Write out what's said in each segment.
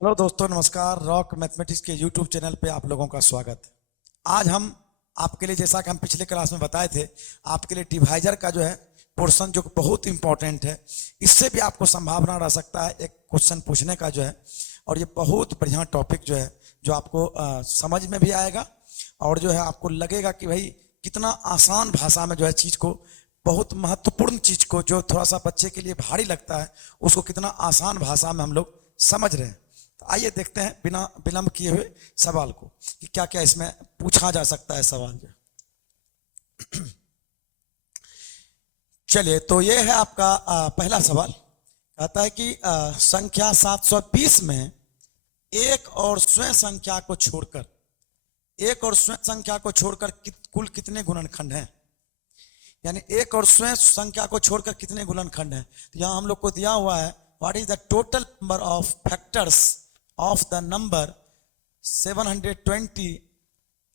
Hello दोस्तों, नमस्कार। Rock mathematics के यूट्यूब चैनल पे आप लोगों का स्वागत है। आज हम आपके लिए, जैसा कि हम पिछले क्लास में बताए थे, आपके लिए डिवाइजर का जो है पोर्शन जो बहुत इंपॉर्टेंट है, इससे भी आपको संभावना रह सकता है एक क्वेश्चन पूछने का जो है। और ये बहुत बढ़िया टॉपिक जो है, जो आपको समझ में भी आएगा और जो है आपको लगेगा कि भाई कितना आसान भाषा में जो है चीज को, बहुत महत्वपूर्ण चीज को जो थोड़ा सा बच्चे के लिए भारी लगता है, उसको कितना आसान भाषा में हम लोग समझ रहे हैं। तो आइए देखते हैं बिना विलंब किए हुए सवाल को कि क्या क्या इसमें पूछा जा सकता है सवाल जो। चलिए, तो ये है आपका पहला सवाल। कहता है कि संख्या 720 में एक और स्वयं संख्या को छोड़कर कुल कितने गुणनखंड हैं। यानी एक और स्वयं संख्या को छोड़कर कितने गुणनखंड हैं। तो यहां हम लोग को दिया हुआ है, what is the total number of factors of the number 720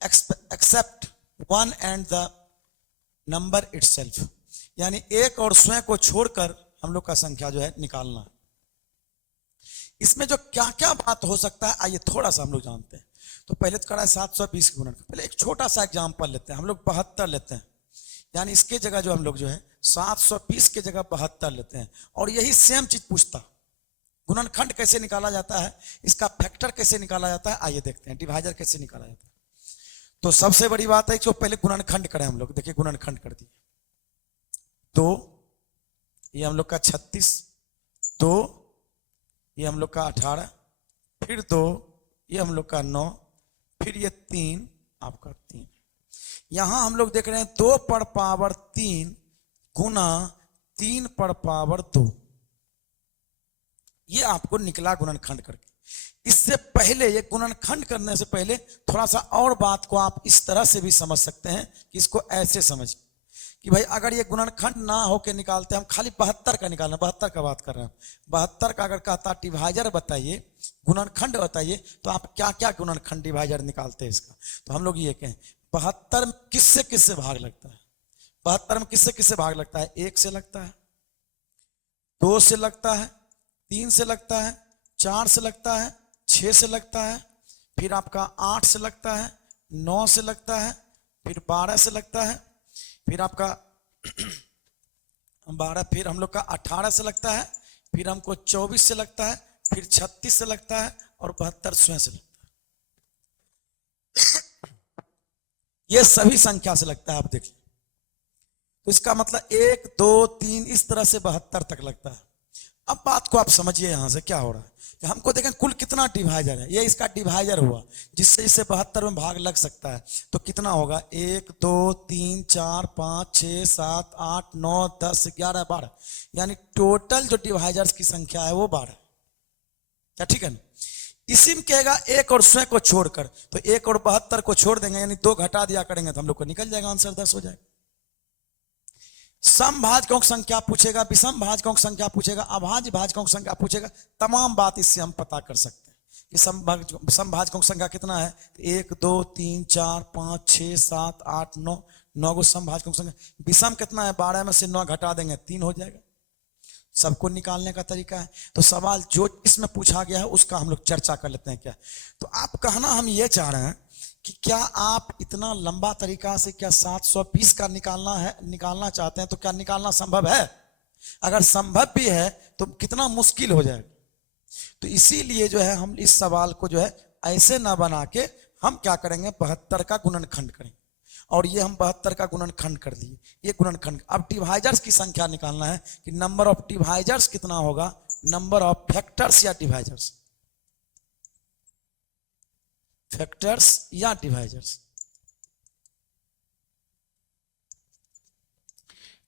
except one and the number itself। यानी एक और स्वयं को छोड़कर हम लोग का संख्या जो है निकालना है। इसमें जो क्या क्या बात हो सकता है, आइए थोड़ा सा हम लोग जानते हैं। तो पहले तो करा है 720 गुणन। पहले एक छोटा सा एग्जाम्पल लेते हैं, हम लोग 72 लेते हैं। यानी इसके जगह जो हम लोग जो है 720 के जगह 72 लेते हैं, और यही सेम चीज पूछता, गुणनखंड कैसे निकाला जाता है, इसका फैक्टर कैसे निकाला जाता है। आइए देखते हैं डिवाइजर कैसे निकाला जाता है। तो सबसे बड़ी बात है कि पहले गुणनखंड करें हम लोग। देखिए गुणनखंड कर दिए। 2 ये हम लोग का 36, 2 ये हम लोग का 18, फिर 2 ये हम लोग का 9, फिर ये 3 आपका 3। यहां हम लोग देख रहे हैं 2 पर पावर 3 गुना 3 पर पावर 2। ये आपको निकला गुणनखंड करके। इससे पहले, ये गुणनखंड करने से पहले थोड़ा सा और बात को आप इस तरह से भी समझ सकते हैं कि इसको ऐसे समझ कि भाई अगर ये गुणनखंड ना होके निकालते, हम खाली 72 का निकालना, 72 का बात कर रहे हैं। 72 का अगर कहता डिवाइजर बताइए, गुणनखंड बताइए, तो आप क्या क्या गुणनखंड डिवाइजर निकालते हैं इसका। तो हम लोग ये कहें 72 में किससे किससे भाग लगता है। 72 में किससे किससे भाग लगता है। 1 से लगता है, 2 से लगता है, 3 से लगता है, 4 से लगता है, 6 से लगता है, फिर आपका 8 से लगता है, 9 से लगता है, फिर 12 से लगता है, फिर आपका 12, फिर हम लोग का 18 से लगता है, फिर हमको 24 से लगता है, फिर 36 से लगता है, और 72 स्वयं से लगता है। ये सभी संख्या से लगता है, आप देखिए। तो इसका मतलब 1 2 3 इस तरह से 72 तक लगता है। अब बात को आप समझिए, यहां से क्या हो रहा है कि हमको देखें कुल कितना डिवाइजर है। ये इसका डिवाइजर हुआ, जिससे इसे 72 में भाग लग सकता है। तो कितना होगा, 1 2 3 4 5 6 7 8 9 10 11 12। यानी टोटल जो डिवाइजर्स की संख्या है वो 12। क्या ठीक है ना। इसी में कहेगा एक और स्वयं को छोड़कर, तो 1 और 72 को छोड़ देंगे, यानी 2 घटा दिया करेंगे तो हम लोग को निकल जाएगा आंसर 10 हो जाएगा। समभाजकों की संख्या पूछेगा, विषम भाजकों की संख्या पूछेगा, अभाज्य भाजकों की संख्या पूछेगा, तमाम बात इससे हम पता कर सकते हैं कि समभाजकों की संख्या कितना है। 1 2 3 4 5 6 7 8 9, 9 गो समभाजकों की संख्या। विषम कितना है, 12 में से 9 घटा देंगे 3 हो जाएगा। सबको निकालने का तरीका है। तो सवाल जो इसमें पूछा गया है उसका हम लोग चर्चा कर लेते हैं। क्या तो आप कहना हम ये चाह रहे हैं कि क्या आप इतना लंबा तरीका से क्या 720 का निकालना चाहते हैं, तो क्या निकालना संभव है। अगर संभव भी है तो कितना मुश्किल हो जाएगा। तो इसीलिए जो है हम इस सवाल को जो है ऐसे ना बना के हम क्या करेंगे, 72 का गुणनखंड करेंगे। और ये हम 72 का गुणनखंड कर दिए, ये गुणनखंड। अब डिवाइजर्स की संख्या निकालना है कि नंबर ऑफ डिवाइजर्स कितना होगा, नंबर ऑफ फैक्टर्स या डिवाइजर्स, फैक्टर्स या डिवाइजर्स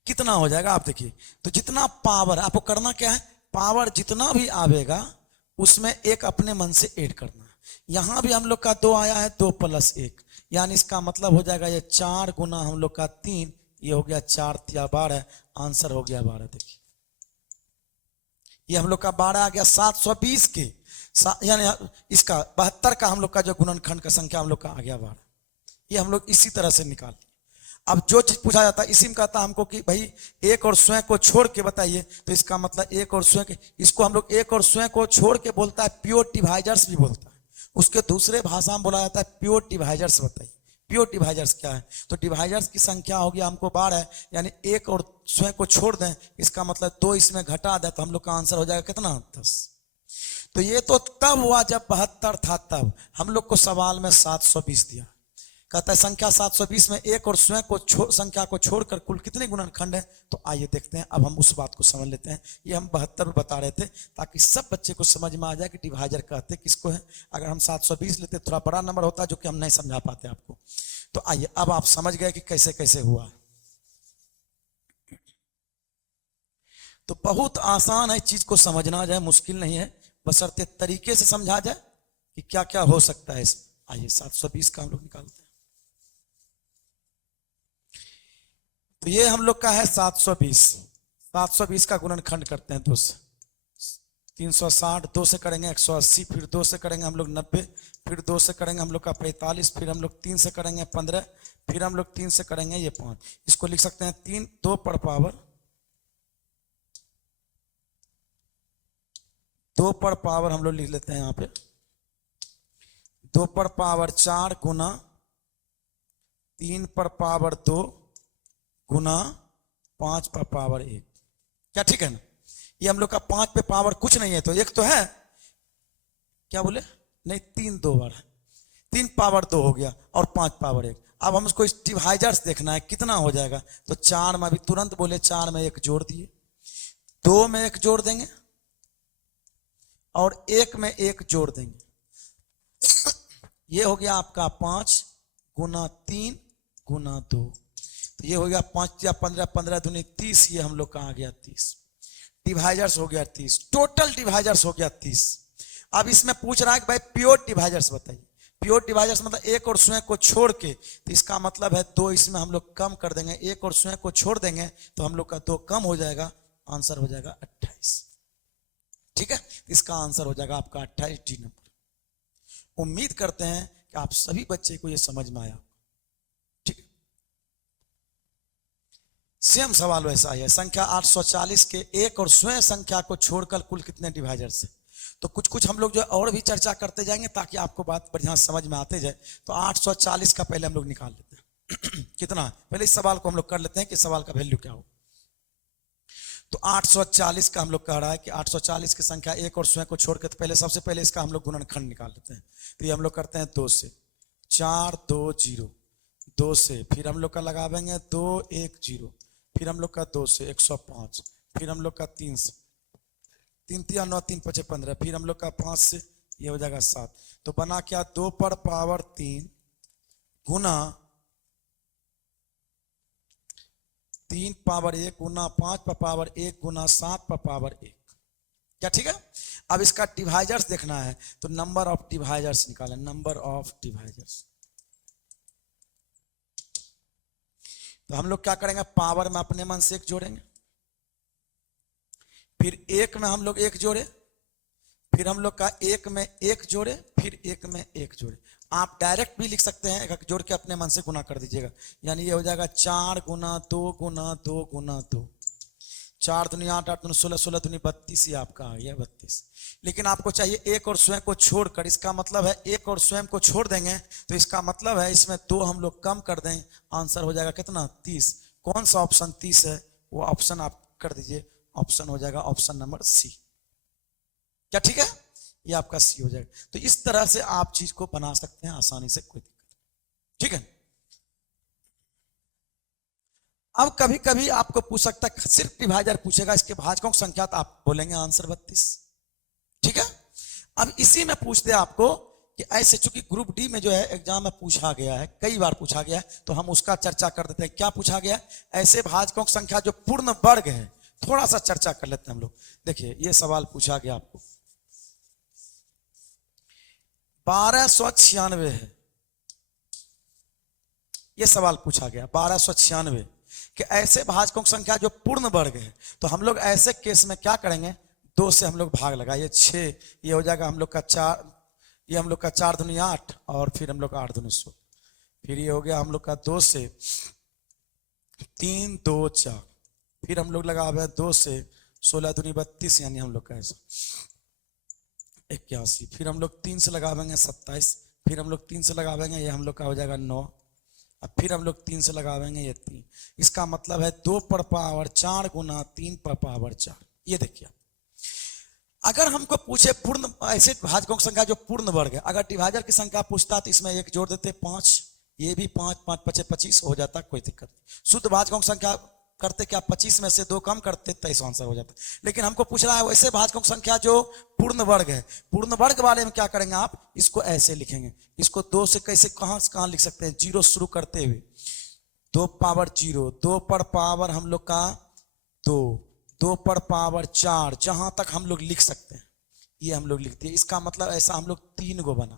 कितना हो जाएगा। आप देखिए, तो जितना पावर आपको करना क्या है, पावर जितना भी आवेगा उसमें एक अपने मन से ऐड करना है। यहां भी हम लोग का 2 आया है, 2 + 1, यानी इसका मतलब हो जाएगा ये 4 गुना हम लोग का 3, ये हो गया 4 × 12, आंसर हो गया 12। देखिए ये हम लोग का 12 आ गया 720 के, यानी इसका 72 का हम लोग का जो गुणनखंड का संख्या हम लोग का आ गया 12। ये हम लोग इसी तरह से निकाल। अब जो चीज पूछा जाता है, इसी में कहता हमको कि भाई एक और स्वयं को छोड़ के बताइए, तो इसका मतलब एक और स्वयं के, इसको हम लोग एक और स्वयं को छोड़ के बोलता है प्योर डिवाइजर्स भी बोलता है। उसके दूसरे भाषा में बोला जाता है प्योर डिवाइजर्स। बताइए प्योर डिवाइजर्स क्या है? तो डिवाइजर्स की संख्या होगी हमको 12 है, यानी एक और स्वयं को छोड़ दें, इसका मतलब 2 इसमें घटा दें, तो हम लोग का आंसर हो जाएगा कितना? 10। तो ये तो तब हुआ जब 72 था, तब हम लोग को सवाल में 720 दिया। कहता है संख्या 720 में एक और स्वयं को संख्या को छोड़कर कुल कितने गुणनखंड है? तो आइए देखते हैं, अब हम उस बात को समझ लेते हैं। ये हम 72 बता रहे थे ताकि सब बच्चे को समझ में आ जाए कि डिवाइजर कहते किसको है। अगर हम 720 लेते थोड़ा बड़ा नंबर होता जो कि हम नहीं समझा पाते आपको। तो आइए अब आप समझ गए कि कैसे कैसे हुआ। तो बहुत आसान है, चीज को समझना जाए मुश्किल नहीं है, बशर्ते तरीके से समझा जाए कि क्या क्या हो सकता है इसमें। आइए 720 का हम लोग निकालते हैं। तो ये हम लोग का है 720। 720 का गुणनखंड करते हैं 2 से। 360 2 से करेंगे 180, फिर 2 से करेंगे हम लोग 90, फिर 2 से करेंगे हम लोग का 45, फिर हम लोग 3 से करेंगे 15, फिर हम लोग 3 से करेंगे ये 5। इसको लिख सकते हैं 3 2 पर पावर 2 पर पावर हम लोग लिख लेते हैं यहाँ पे 2 पर पावर 4 गुना 3 पर पावर 2 गुना 5 पर पावर 1। क्या ठीक है ना? ये हम लोग का 5 पे पावर कुछ नहीं है, तो 1 तो है, क्या बोले नहीं 3 2 बार है, 3 पावर 2 हो गया और 5 पावर 1। अब हम उसको डिवाइजर्स देखना है कितना हो जाएगा। तो 4 में अभी तुरंत बोले 4 में 1 जोड़ दिए, 2 में 1 जोड़ देंगे और 1 में 1 जोड़ देंगे। ये हो गया आपका 5 गुना 3 गुना 2। तो ये हो गया 5 या 15 15 दूनी 30, ये हम लोग का आ गया 30। डिवाइजर्स हो गया 30, टोटल डिवाइजर्स हो गया 30। अब इसमें पूछ रहा है कि भाई प्योर डिवाइजर्स बताइए। प्योर डिवाइजर्स मतलब एक और स्वयं को छोड़ के, तो इसका मतलब है 2 इसमें हम लोग कम कर देंगे, एक और स्वयं को छोड़ देंगे तो हम लोग का 2 कम हो जाएगा, आंसर हो जाएगा 28। ठीक है, इसका आंसर हो जाएगा आपका 28 डी नंबर। उम्मीद करते हैं कि आप सभी बच्चे को यह समझ में आया। सेम सवाल वैसा ही है, संख्या 840 के एक और स्वयं संख्या को छोड़कर कुल कितने डिवाइजर्स है? तो कुछ कुछ हम लोग जो और भी चर्चा करते जाएंगे ताकि आपको बात बढ़िया समझ में आते जाए। तो 840 का पहले हम लोग निकाल लेते हैं कितना, पहले इस सवाल को हम लोग कर लेते हैं कि सवाल का वैल्यू क्या हो। तो 840 का हम लोग कह रहा है कि 840 की संख्या एक और स्वयं को छोड़कर, तो पहले सबसे पहले इसका हम लोग गुणनखंड निकाल लेते हैं। तो ये हम लोग करते हैं 2 से 4 2 0, 2 से फिर हम लोग का लगावेंगे 2 1 0, फिर हम लोग का 2 से 105, फिर हम लोग का 3 से 3 3 9 3 5 15, फिर हम लोग का 5 से ये हो जाएगा 7। तो बना क्या 2 पर पावर 3 गुना 3 पावर 1 गुना 5 पर पावर 1 गुना 7 पर पावर 1। क्या ठीक है? अब इसका डिवाइजर्स देखना है, तो नंबर ऑफ डिवाइजर्स निकालें, नंबर ऑफ डिवाइजर्स। तो हम लोग क्या करेंगे, पावर में अपने मन से 1 जोड़ेंगे, फिर 1 में हम लोग 1 जोड़े, फिर हम लोग का 1 में 1 जोड़े, फिर 1 में 1 जोड़े। आप डायरेक्ट भी लिख सकते हैं, 1 जोड़ के अपने मन से गुना कर दीजिएगा, यानी ये हो जाएगा 4 गुना 2 गुना 2 गुना 2, 4 दूनी 8 8 दूनी 16 16 दूनी 32, ये आपका आ गया 32। लेकिन आपको चाहिए एक और स्वयं को छोड़कर, इसका मतलब है एक और स्वयं को छोड़ देंगे, तो इसका मतलब है इसमें 2 हम लोग कम कर दें, आंसर हो जाएगा कितना 30। कौन सा ऑप्शन 30 है वो ऑप्शन आप कर दीजिए, ऑप्शन हो जाएगा ऑप्शन नंबर सी। क्या ठीक है? ये आपका सी हो जाएगा। तो इस तरह से आप चीज को बना सकते हैं आसानी से, कोई दिक्कत नहीं। ठीक है, अब कभी कभी आपको पूछ सकता है, सिर्फ डिवाइजर पूछेगा, इसके भाजकों की संख्या, तो आप बोलेंगे आंसर 32। ठीक है, अब इसी में पूछते हैं आपको कि ऐसे, चूंकि ग्रुप डी में जो है एग्जाम में पूछा गया है, कई बार पूछा गया है, तो हम उसका चर्चा कर देते हैं। क्या पूछा गया? ऐसे भाजकों की संख्या जो पूर्ण वर्ग है, थोड़ा सा चर्चा कर लेते हैं हम लोग। देखिए ये सवाल पूछा गया आपको, 1296 है, ये सवाल पूछा गया 1296 कि ऐसे भाजकों की संख्या जो पूर्ण वर्ग है, तो हम लोग ऐसे केस में क्या करेंगे, 2 से हम लोग भाग लगाइए 6, ये हो जाएगा हम लोग का 4, ये हम लोग का 4 दूनी 8, और फिर हम लोग का 8 दूनी 16, फिर ये हो गया हम लोग का 2 से 3 2 4, फिर हम लोग लगावे 2 से 16 दूनी 32, यानी हम लोग का ऐसा 81, फिर हम लोग 3 से लगावेंगे 27, फिर हम लोग 3 से लगावेंगे ये हम लोग का हो जाएगा 9, अब फिर हम लोग 3 से लगावेंगे ये 3। इसका मतलब है 2 पर पावर 4 गुना 3 पर पावर 4। ये देखिए, अगर हमको पूछे पूर्ण ऐसे भाजकों की संख्या जो पूर्ण वर्ग है, अगर डिवाइजर की संख्या पूछता तो इसमें एक जोड़ देते 5, ये भी 5 5 5 25 हो जाता, कोई दिक्कत नहीं। शुद्ध भाजकों की संख्या करते क्या, 25 में से 2 कम करते 23 आंसर हो जाता। लेकिन हमको पूछ रहा है वैसे भाजकों की संख्या जो पूर्ण वर्ग है, पूर्ण वर्ग वाले में क्या करेंगे आप, इसको ऐसे लिखेंगे, इसको 2 से कैसे कहां से कहां लिख सकते हैं, 0 शुरू करते हुए 2 पावर 0, 2 पर पावर हम लोग का 2, 2 पर पावर 4, जहां तक हम लोग लिख सकते हैं ये हम लोग लिखते हैं। इसका मतलब ऐसा हम लोग 3 को बना।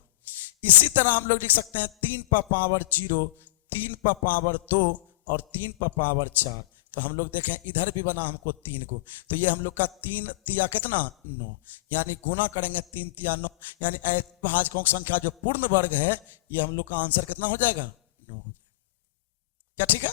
इसी तरह हम लोग लिख सकते हैं 3 पर पावर 0, 3 पर पावर 2 और 3 पर पावर 4। तो हम लोग देखें इधर भी बना हमको 3 को, तो ये हम लोग का 3 तिया कितना 9, यानी गुना करेंगे 3 तिया 9, यानी भाजकों की संख्या जो पूर्ण वर्ग है ये हम लोग का आंसर कितना हो जाएगा 9 हो जाएगा। क्या ठीक है?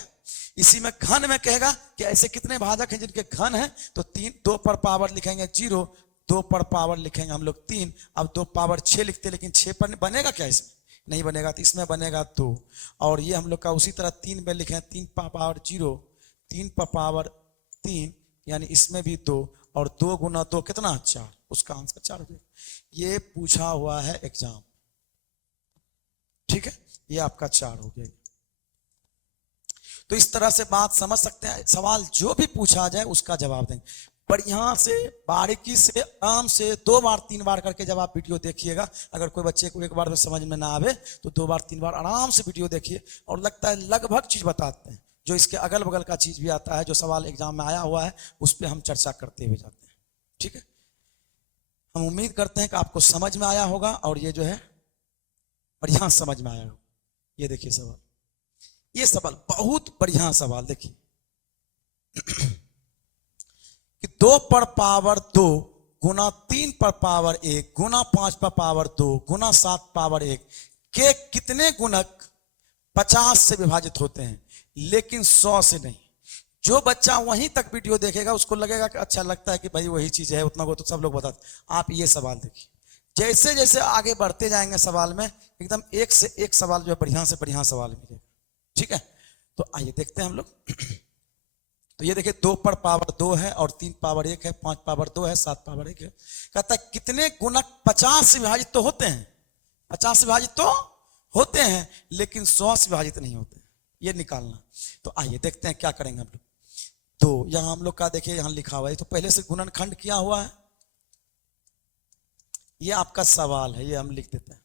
इसी में घन में कहेगा कि ऐसे कितने भाजक हैं जिनके घन है, तो 3 2 पर पावर लिखेंगे 0, 2 पर पावर लिखेंगे हम लोग 3, अब 2 पावर 6 लिखते, लेकिन 6 पर बनेगा क्या, इसमें नहीं बनेगा, तो इसमें बनेगा 2। और ये हम लोग का उसी तरह 3 में लिखें 3 पर पावर 0, 3 पर पावर 3, यानी इसमें भी 2, और 2 गुना 2 कितना 4, उसका आंसर 4 हो जाएगा। ये पूछा हुआ है एग्जाम, ठीक है, ये आपका 4 हो गया। तो इस तरह से बात समझ सकते हैं, सवाल जो भी पूछा जाए उसका जवाब देंगे, बढ़िया से बारीकी से आराम से 2 बार 3 बार करके जब आप वीडियो देखिएगा। अगर कोई बच्चे को एक बार में समझ में ना आवे तो 2 बार 3 बार आराम से वीडियो देखिए, और लगता है लगभग चीज बताते हैं, जो इसके अगल बगल का चीज भी आता है, जो सवाल एग्जाम में आया हुआ है उस पर हम चर्चा करते हुए जाते हैं। ठीक है, हम उम्मीद करते हैं कि आपको समझ में आया होगा, और ये जो है बढ़िया समझ में आया होगा। ये देखिए सवाल, ये सवाल बहुत बढ़िया सवाल, देखिए कि 2 पर पावर 2 गुना 3 पर पावर 1 गुना 5 पर पावर 2 गुना 7 पावर 1 के कितने गुणक 50 से विभाजित होते हैं, लेकिन 100 से नहीं। जो बच्चा वहीं तक वीडियो देखेगा उसको लगेगा कि अच्छा लगता है कि भाई वही चीज है, उतना को तो सब लोग बताते। आप ये सवाल देखिए, जैसे जैसे आगे बढ़ते जाएंगे सवाल में एकदम एक से एक सवाल जो है बढ़िया से बढ़िया सवाल मिलेगा। ठीक है, तो आइए देखते हैं हम लोग। तो ये देखिए 2 पर पावर 2 है और 3 पावर 1 है, 5 पावर 2 है, 7 पावर 1 है। कहता है कितने गुणक 50 से विभाजित तो होते हैं, 50 से विभाजित तो होते हैं, लेकिन 100 से विभाजित नहीं होते, ये निकालना। तो आइए देखते हैं क्या करेंगे हम लोग। तो यहां हम लोग का देखिए यहां लिखा हुआ है, तो पहले से गुणनखंड किया हुआ है, ये आपका सवाल है, ये हम लिख देते हैं।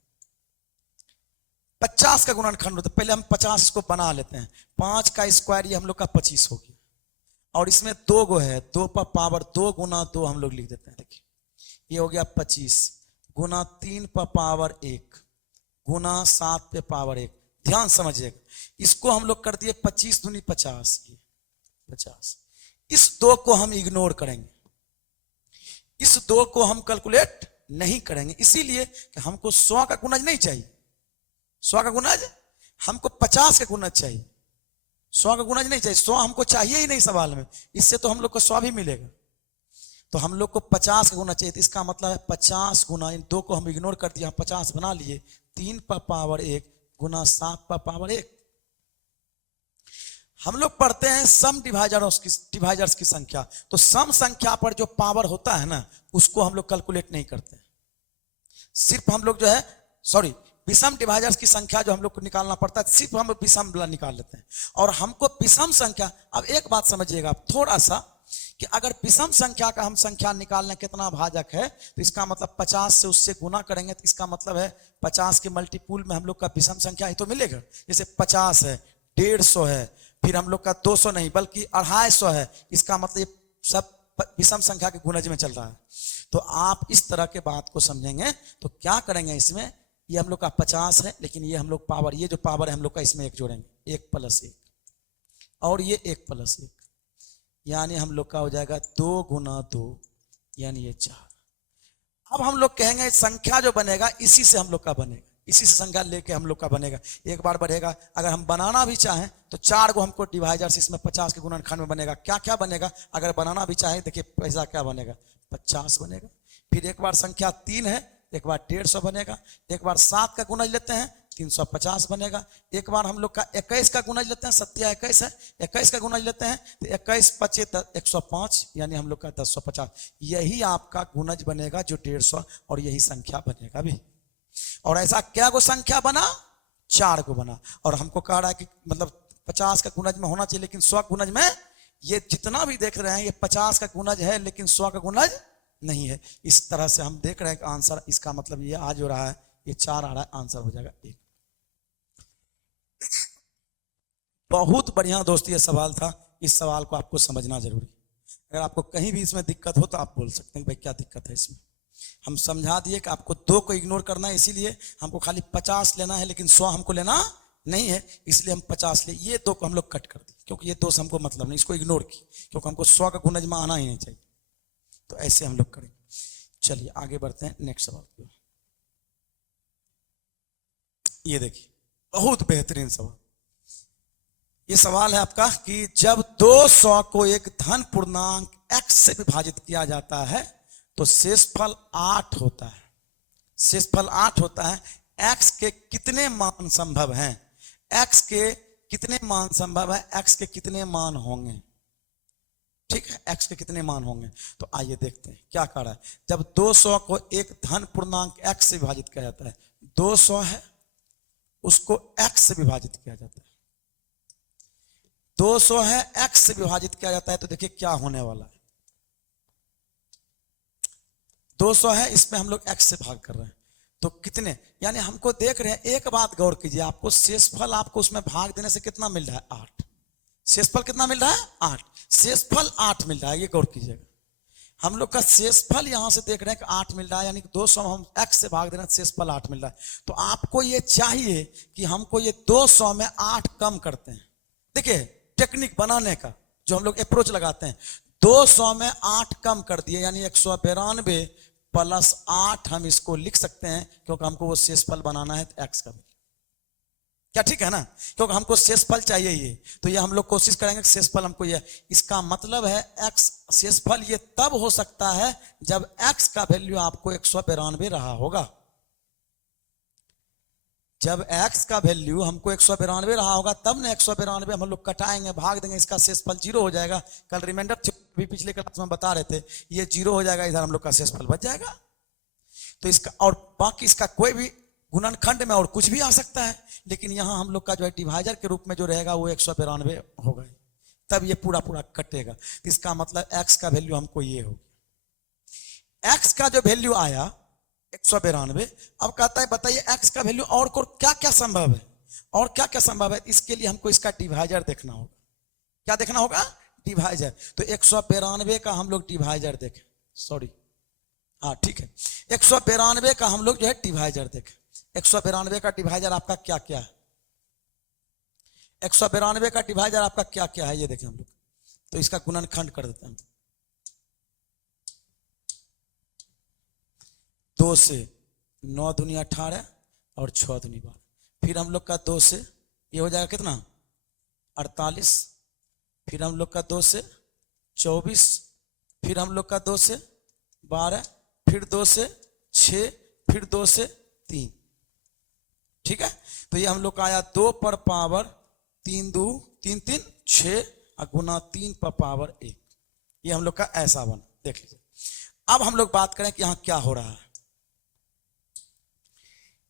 50 का गुणनखंड होता है, पहले हम 50 को बना लेते हैं। 5 का स्क्वायर ये हम लोग का 25 हो गया, और इसमें 2 गो है, 2 पर पावर 2 गुना 2 हम लोग लिख देते हैं। देखिए ये हो गया 25 गुना 3 पर पावर 1 गुना 7 पे पावर 1। ध्यान समझिएगा, इसको हम लोग कर दिए 25 दूनी 50, 50। इस 2 को हम इग्नोर करेंगे, इस 2 को हम कैलकुलेट नहीं करेंगे, इसीलिए कि हमको 100 का गुणज नहीं चाहिए, 100 का गुणज हमको 50 का गुणज चाहिए, 100 का गुणज नहीं चाहिए, 100 हमको चाहिए ही नहीं सवाल में, इससे तो हम लोग को 100 भी मिलेगा। तो हम लोग को 50 का गुना चाहिए, तो इसका मतलब है 50 गुना, इन 2 को हम इग्नोर कर दिया, 50 बना लिए, 3 पर पावर 1 गुना 7 पर पावर 1। हम लोग पढ़ते हैं सम डिवाइजर्स की संख्या, तो सम संख्या पर जो पावर होता है ना उसको हम लोग कैलकुलेट नहीं करते, सिर्फ हम लोग जो है विषम डिवाइजर्स की संख्या जो हम लोग को निकालना पड़ता है, सिर्फ हम विषम निकाल लेते हैं। और हमको विषम संख्या, अब एक बात समझिएगा आप थोड़ा सा, कि अगर विषम संख्या का हम संख्या निकालने कितना भाजक है, तो इसका मतलब 50 से उससे गुना करेंगे, तो इसका मतलब है 50 के मल्टीपुल में हम लोग का विषम संख्या ही तो मिलेगा। जैसे 50 है, 150 है, फिर हम लोग का 200 नहीं बल्कि 250 है, इसका मतलब ये सब विषम संख्या के गुणज में चल रहा है। तो आप इस तरह के बात को समझेंगे तो क्या करेंगे, इसमें ये हम लोग का 50 है, लेकिन ये हम लोग पावर, ये जो पावर है हम लोग का इसमें 1 जोड़ेंगे, 1 + 1, और ये 1 + 1, यानी हम लोग का हो जाएगा 2 गुना 2, यानी ये 4। अब हम लोग कहेंगे संख्या जो बनेगा इसी से हम लोग का बनेगा, इसी से संख्या लेके हम लोग का बनेगा। एक बार बढ़ेगा, अगर हम बनाना भी चाहें तो 4 को हमको डिवाइजर से इसमें 50 के गुणनखंड में बनेगा। क्या क्या बनेगा अगर बनाना भी चाहे, देखिए पैसा क्या बनेगा, 50 बनेगा। फिर एक बार संख्या 3 है, एक बार 150 बनेगा। एक बार 7 का गुणज लेते हैं 350 बनेगा। एक बार हम लोग का 21 का गुणज लेते हैं, 7 या 21 है, 21 का गुणज लेते हैं तो 21 पचे 105, यानी हम लोग का 1050। यही आपका गुणज बनेगा जो 150, और यही संख्या बनेगा भी। और ऐसा क्या को संख्या बना, 4 को बना। और हमको कह रहा है कि मतलब 50 का गुणज में होना चाहिए, लेकिन 100 गुणज में, ये जितना भी देख रहे हैं ये 50 का गुणज है लेकिन 100 का गुणज नहीं है। इस तरह से हम देख रहे हैं कि आंसर, इसका मतलब ये आ जो रहा है, ये 4 आ रहा है, आंसर हो जाएगा 1। बहुत बढ़िया दोस्त ये सवाल था। इस सवाल को आपको समझना जरूरी। अगर आपको कहीं भी इसमें दिक्कत हो तो आप बोल सकते हैं भाई क्या दिक्कत है इसमें। हम समझा दिए कि आपको 2 को इग्नोर करना है, इसीलिए हमको खाली 50 लेना है, लेकिन 100 हमको लेना नहीं है, इसलिए हम 50 ले। ये 2 को हम लोग कट कर दिए क्योंकि ये 2 से हमको मतलब नहीं, इसको इग्नोर की क्योंकि हमको 100 का गुणज में आना ही नहीं चाहिए। तो ऐसे हम लोग करेंगे। चलिए आगे बढ़ते हैं नेक्स्ट सवाल की। ये देखिए बहुत बेहतरीन सवाल। ये सवाल है आपका कि जब 200 को एक धन पूर्णांक x से विभाजित किया जाता है तो शेषफल 8 होता है। शेषफल 8 होता है। x के कितने मान संभव हैं? x के कितने मान संभव है? x के कितने मान होंगे? ठीक है, x के कितने मान होंगे? तो आइए देखते हैं क्या कह रहा है। जब 200 को एक धन पूर्णांक x से विभाजित किया जाता है, 200 है उसको x से विभाजित किया जाता है, 200 है x से विभाजित किया जाता है, तो देखिए क्या होने वाला है। 200 है, इसमें हम लोग x से भाग कर रहे हैं तो कितने, यानी हमको देख रहे हैं। एक बात गौर कीजिए, आपको शेषफल आपको उसमें भाग देने से कितना मिल रहा है? 8। शेषफल कितना मिल रहा है? 8। शेषफल 8 मिल रहा है, ये गौर कीजिएगा। हम लोग का शेषफल यहां से देख रहे हैं कि 8 मिल रहा है, यानी कि 200 हम x से भाग दे रहे हैं, शेषफल 8 मिल रहा है। तो आपको ये चाहिए कि हमको ये 200 में 8 कम करते हैं। देखिए टेक्निक बनाने का जो हम लोग अप्रोच लगाते हैं, 200 में 8 कम कर दिए, यानी 192 प्लस 8 हम इसको लिख सकते हैं क्योंकि हमको वो शेषफल बनाना है x का। क्या ठीक है ना? क्योंकि हमको शेषफल चाहिए ये, तो ये हम लोग कोशिश करेंगे कि शेषफल हमको ये, इसका मतलब है x शेषफल ये तब हो सकता है जब x का वैल्यू आपको 192 रहा होगा। जब x का वैल्यू हमको 192 रहा होगा तब ना 192 हम लोग कटाएंगे, भाग देंगे, इसका शेषफल 0 हो जाएगा। कल रिमाइंडर भी पिछले क्लास में बता रहे थे, ये 0 हो जाएगा, इधर हम लोग का शेषफल बच जाएगा। तो इसका और बाकी इसका कोई भी गुणनखंड में और कुछ भी आ सकता है, लेकिन यहां हम लोग का जो है डिवाइजर के रूप में जो रहेगा वो 192 होगा, तब ये पूरा पूरा कटेगा। इसका मतलब x का वैल्यू हमको ये होगा। x का जो वैल्यू आया 192, अब कहता है बताइए x का वैल्यू और को क्या क्या संभव है, और क्या क्या संभव है। इसके लिए हमको इसका डिवाइजर देखना होगा। क्या देखना होगा? डिवाइजर। तो 192 का हम लोग डिवाइजर देखें, सॉरी हाँ ठीक है, 192 का हम लोग जो है डिवाइजर देखें। 192 का डिवाइजर आपका क्या क्या है? 192 का डिवाइजर आपका क्या क्या है ये देखें हम लोग। तो इसका गुणनखंड कर देते हैं। 2 से 9 दूनी 18 और 6 दूनी 12। फिर हम लोग का 2 से ये हो जाएगा कितना? 48। फिर हम लोग का 2 से 24। फिर हम लोग का 2 से 12। फिर 2 से 6। फिर 2 से 3। ठीक है, तो ये हम लोग का आया 2 पर पावर 3 2 3 3 6 और गुना 3 पर पावर 1। ये हम लोग का ऐसा बना, देख लीजिए। अब हम लोग बात करें कि यहां क्या हो रहा है।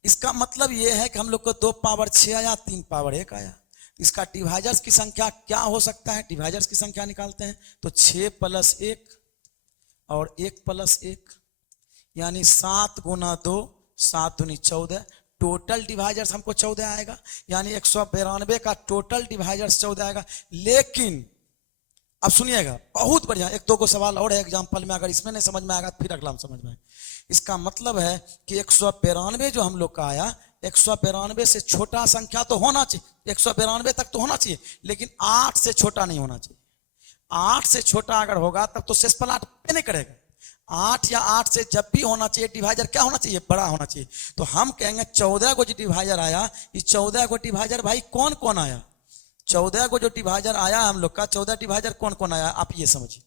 इसका मतलब ये है कि हम लोग को 2 पावर 6 आया, 3 पावर 1 आया। इसका डिवाइजर्स की संख्या क्या हो सकता है? डिवाइजर्स की संख्या निकालते हैं तो 6 प्लस 1 और 1 प्लस 1, यानी 7 गुना 2 7 दूनी 14। टोटल डिवाइजर्स हमको 14 आएगा, यानी 192 का टोटल डिवाइजर्स 14 आएगा। लेकिन अब सुनिएगा बहुत बढ़िया, 1-2 को सवाल और है एग्जाम्पल में, अगर इसमें नहीं समझ में आएगा फिर अगला हम समझ में आएगा। इसका मतलब है कि 192 जो हम लोग का आया, 192 से छोटा संख्या तो होना चाहिए, 192 तक तो होना चाहिए, लेकिन 8 से छोटा नहीं होना चाहिए। 8 से छोटा अगर होगा तब तो शेषफल 8 पे नहीं करेगा। 8 या 8 से जब भी होना चाहिए डिवाइजर क्या होना चाहिए, बड़ा होना चाहिए। तो हम कहेंगे 14 को जो डिवाइजर आया, इस 14 को डिवाइजर भाई कौन कौन आया, 14 को जो डिवाइजर आया हम लोग का, 14 डिवाइजर कौन कौन आया आप ये समझिए।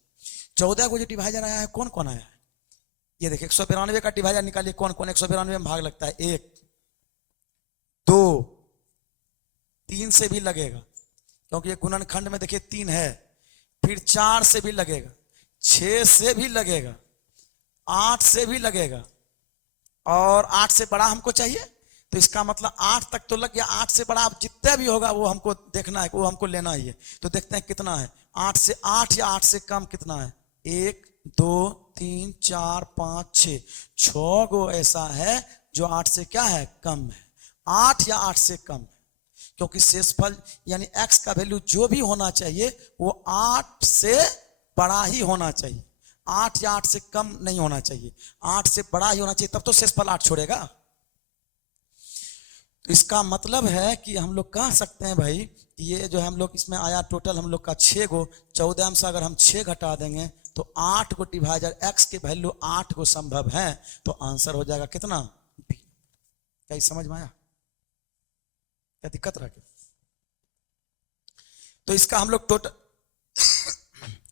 14 को जो डिवाइजर आया है कौन कौन आया है, ये देखिए 192 का डिवाइजर निकालिए, कौन कौन 192 में भाग लगता है, 1 2 3 से भी लगेगा क्योंकि ये गुणनखंड में देखिए 3 है, फिर 4 से भी लगेगा, 6 से भी लगेगा, 8 से भी लगेगा, और 8 से बड़ा हमको चाहिए। तो इसका मतलब 8 तक तो लग गया, 8 से बड़ा आप जितना भी होगा वो हमको देखना है, वो हमको लेना ही है। तो देखते हैं कितना है, 8 से 8 या 8 से कम कितना है, 1 2 3 4 5 6, 6 गो ऐसा है जो 8 से क्या है, कम है, 8 या 8 से कम है। क्योंकि शेषफल यानी x का वैल्यू जो भी होना चाहिए वो 8 से बड़ा ही होना चाहिए, 8 या 8 से कम नहीं होना चाहिए, 8 से बड़ा ही होना चाहिए, तब तो शेषफल 8 छोड़ेगा। तो इसका मतलब है कि हम लोग कह सकते हैं भाई ये जो हम लोग इसमें आया टोटल हम लोग का 6 गो, 14 से अगर हम 6 घटा देंगे तो 8 को डिवाइजर x के वैल्यू 8 को संभव है, तो आंसर हो जाएगा कितना, B। क्या समझ में आया, क्या दिक्कत रहा क्या? तो इसका हम लोग टोटल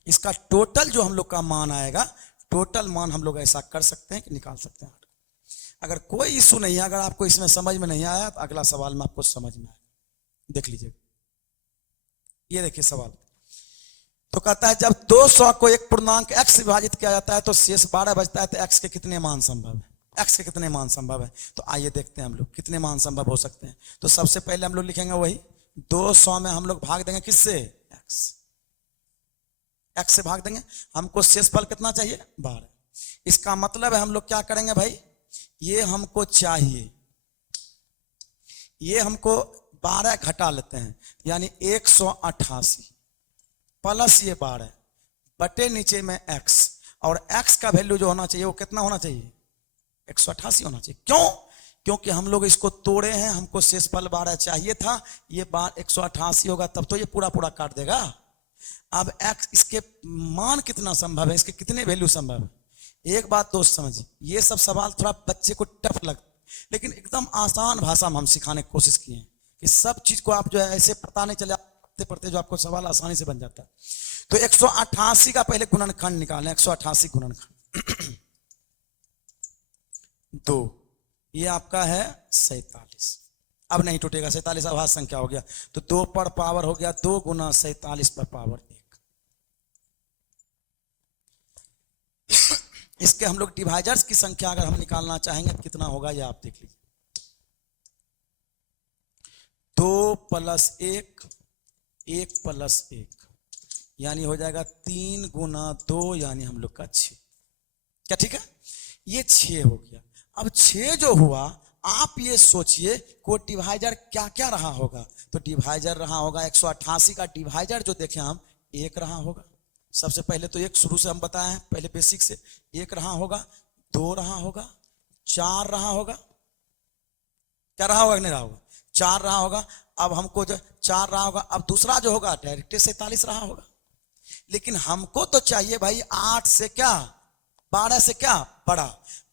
इसका टोटल जो हम लोग का मान आएगा, टोटल मान हम लोग ऐसा कर सकते हैं कि निकाल सकते हैं। अगर कोई इशू नहीं है, अगर आपको इसमें समझ में नहीं आया तो अगला सवाल में आपको समझ में आएगा, देख लीजिए। ये देखिए सवाल तो कहता है जब 200 को एक पूर्णांक x से विभाजित किया जाता है तो शेष 12 बचता है, तो x के कितने मान संभव है, x के कितने मान संभव है। तो आइए देखते हैं हम लोग कितने मान संभव हो सकते हैं। तो सबसे पहले हम लोग लिखेंगे वही 200 में हम लोग भाग देंगे किससे, x से भाग देंगे, हमको शेषफल कितना चाहिए 12। इसका मतलब है हम लोग क्या करेंगे भाई, ये हमको चाहिए, ये हमको 12 घटा लेते हैं यानी 188 प्लस ये 12 बटे नीचे में x, और x का वैल्यू जो होना चाहिए वो कितना होना चाहिए, 188 होना चाहिए। क्यों, क्योंकि हम लोग इसको तोड़े हैं, हमको शेषफल 12 चाहिए था, ये 188 होगा तब तो ये पूरा पूरा काट देगा। अब x इसके मान कितना संभव है, इसके कितने वैल्यू संभव है। एक बात दोस्त समझिए, ये सब सवाल थोड़ा बच्चे को टफ लगता, लेकिन एकदम आसान भाषा में हम सिखाने की कोशिश किए हैं कि सब चीज को आप जो है ऐसे पता नहीं चले पढ़ते जो आपको सवाल आसानी से बन जाता है। तो 188 का पहले गुणनखंड निकालें, 188 गुणनखंड 2, ये आपका है 47, अब नहीं टूटेगा, 47 अभाज्य संख्या हो गया, तो 2 पर पावर हो गया 2 गुना 47 पर पावर 1। इसके हम लोग डिवाइजर्स की संख्या अगर हम निकालना चाहेंगे तो कितना होगा ये आप देख लीजिए, 2 प्लस 1 1 प्लस 1 यानी हो जाएगा 3 गुना 2 यानी हम लोग का 6, क्या ठीक है, ये 6 हो गया। अब 6 जो हुआ आप ये सोचिए को डिवाइजर क्या क्या रहा होगा, तो डिवाइजर रहा होगा 188 का डिवाइजर जो देखें हम 1 रहा होगा, सबसे पहले तो 1 शुरू से हम बताए हैं पहले बेसिक से, 1 रहा होगा, 2 रहा होगा, 4 रहा होगा, क्या रहा होगा नहीं रहा होगा, 4 रहा होगा। अब हमको जो 4 रहा होगा, अब दूसरा जो होगा डायरेक्ट 47 रहा होगा, लेकिन हमको तो चाहिए भाई 8 से क्या 12 से क्या बड़ा,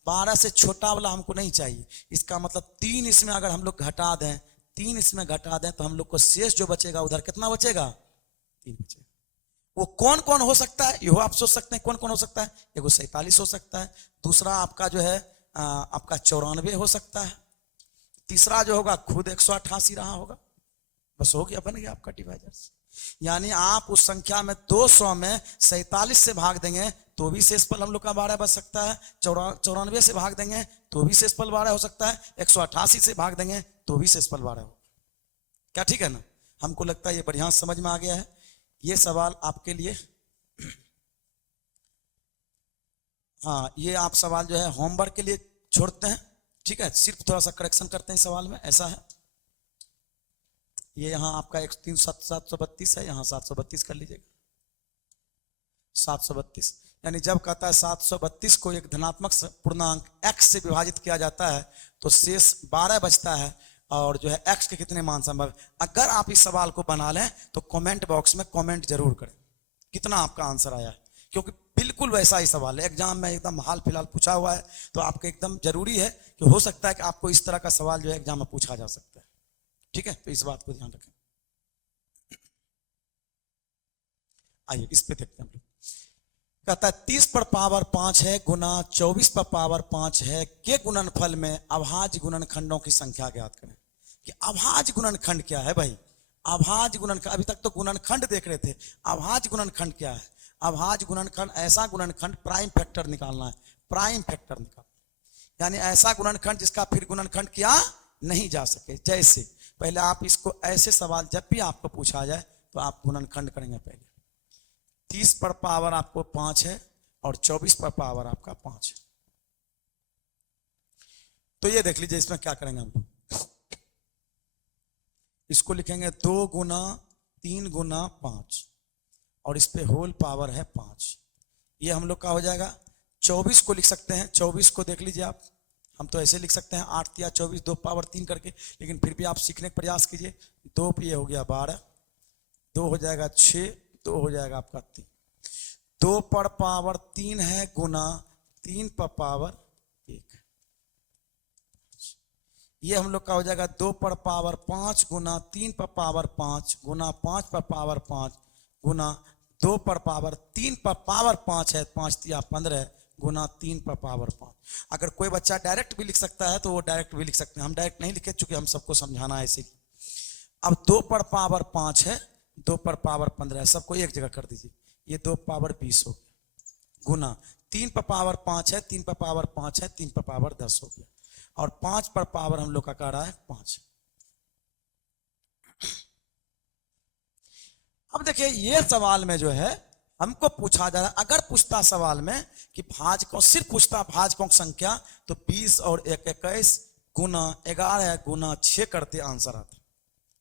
12 से छोटा वाला हमको नहीं चाहिए। इसका मतलब 3 इसमें अगर हम लोग घटा दें, 3 इसमें घटा दें तो हम लोग को शेष जो बचेगा उधर कितना बचेगा, 3 बचेगा। वो कौन कौन हो सकता है, यो आप सोच सकते हैं कौन कौन हो सकता है, एगो 47 हो सकता है, दूसरा आपका जो है आपका 94 हो सकता है, तीसरा जो होगा खुद 188 रहा होगा, बस हो गया, बन गया आपका डिवाइजर। यानी आप उस संख्या में 200 में 47 से भाग देंगे तो भी शेषफल हम लोग का 12 बच सकता है, 94 से भाग देंगे तो भी शेषफल 12 हो सकता है, 188 से भाग देंगे तो भी शेषफल 12 हो, क्या ठीक है ना। हमको लगता है ये बढ़िया समझ में आ गया है। ये सवाल आपके लिए, हाँ ये आप सवाल जो है होमवर्क के लिए छोड़ते हैं, ठीक है, सिर्फ थोड़ा सा करेक्शन करते हैं सवाल में, ऐसा है। ये यहाँ आपका 732 है, यहाँ 732 कर लीजिएगा, 732 यानी जब कहता है 732 को एक धनात्मक पूर्णांक x से विभाजित किया जाता है तो शेष 12 बचता है, और जो है x के कितने मान संभव है। अगर आप इस सवाल को बना लें तो कमेंट बॉक्स में कमेंट जरूर करें कितना आपका आंसर आया है, क्योंकि बिल्कुल वैसा ही सवाल है, एग्जाम में एकदम हाल फिलहाल पूछा हुआ है, तो आपको एकदम जरूरी है कि हो सकता है कि आपको इस तरह का सवाल जो है एग्जाम में पूछा जा सकता है। ठीक है, तो इस बात को ध्यान रखें। आइए इस पे देखते हैं हम लोग। कहता है 30 पर पावर 5 है गुना 24 पर पावर 5 है के गुणनफल में अभाज्य गुणनखंडों की संख्या ज्ञात करें। कि अभाज्य गुणनखंड क्या है भाई? अभाज्य गुणनखंड, अभी तक तो गुणनखंड देख रहे थे, अभाज्य गुणनखंड क्या है? अभाज्य गुणनखंड ऐसा गुणनखंड, प्राइम फैक्टर निकालना है, प्राइम फैक्टर निकालना, यानी ऐसा गुणनखंड जिसका फिर गुणनखंड किया नहीं जा सके। जैसे पहले आप इसको ऐसे सवाल जब भी आपको पूछा जाए तो आप गुणनखंड करेंगे। पहले 30 पर पावर आपको 5 है और 24 पर पावर आपका 5 है। तो ये देख लीजिए इसमें क्या करेंगे हम लोग, इसको लिखेंगे 2 गुना 3 गुना 5 और इस पे होल पावर है 5। ये हम लोग का हो जाएगा। 24 को लिख सकते हैं, 24 को देख लीजिए आप, हम तो ऐसे लिख सकते हैं 8 या 24 2 पावर 3 करके, लेकिन फिर भी आप सीखने का प्रयास कीजिए। 2 पे ये हो गया 12, 2 हो जाएगा 6, 2 हो जाएगा आपका 3। 2 पर पावर 3 है गुना 3 पर पावर 1, ये हम लोग का हो जाएगा 2 पर पावर 5 गुना 3 पर पावर 5 गुना 5 पर पावर 5 गुना 2 पर पावर 3 पर पावर 5 है, 5 तिया 15 गुना 3 पर पावर 5। अगर कोई बच्चा डायरेक्ट भी लिख सकता है तो वो डायरेक्ट भी लिख सकते हैं, हम डायरेक्ट नहीं लिखे चूंकि हम सबको समझाना है इसीलिए। अब 2 पर पावर 5 है, 2 पर पावर 15 है, सबको एक जगह कर दीजिए, ये 2 पावर 20 हो गया गुना 3 पर पावर 5 है, 3 पर पावर 5 है, 3 पर पावर 10 हो गया और 5 पर पावर हम लोग का कह रहा है 5। अब देखिए ये सवाल में जो है हमको पूछा जा रहा है, अगर पूछता सवाल में कि भाजकों, सिर्फ पूछता भाजकों की संख्या, तो 20 और 1 21 गुना 11 गुना 6 करते आंसर आता,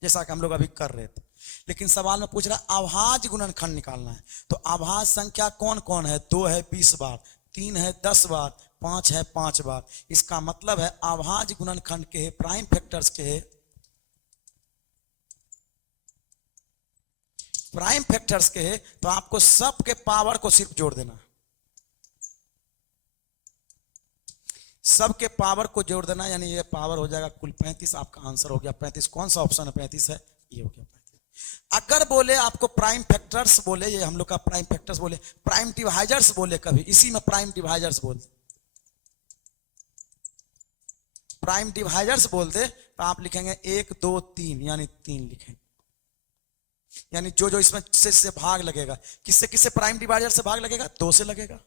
जैसा कि हम लोग अभी कर रहे थे। लेकिन सवाल में पूछ रहा है अभाज्य गुणनखंड निकालना है, तो अभाज्य संख्या कौन कौन है? 2 है 20 बार, 3 है 10 बार, 5 है 5 बार। इसका मतलब है अभाज्य गुणनखंड के प्राइम फैक्टर्स के प्राइम फैक्टर्स के तो आपको सब के पावर को सिर्फ जोड़ देना, सब के पावर को जोड़ देना, यानी ये पावर हो जाएगा कुल 35। आपका आंसर हो गया 35। कौन सा ऑप्शन है? 35 है, ये हो गया 35। अगर बोले आपको प्राइम फैक्टर्स बोले, ये हम लोग का प्राइम फैक्टर्स बोले, प्राइम डिवाइजर्स बोले, कभी इसी में प्राइम डिवाइजर्स बोल दे, प्राइम डिवाइजर्स बोल दे तो आप लिखेंगे 1 2 3, यानी 3 लिखेंगे, यानी जो जो इसमें से भाग लगेगा, किससे किससे प्राइम डिवाइजर से भाग लगेगा? 2 से लगेगा।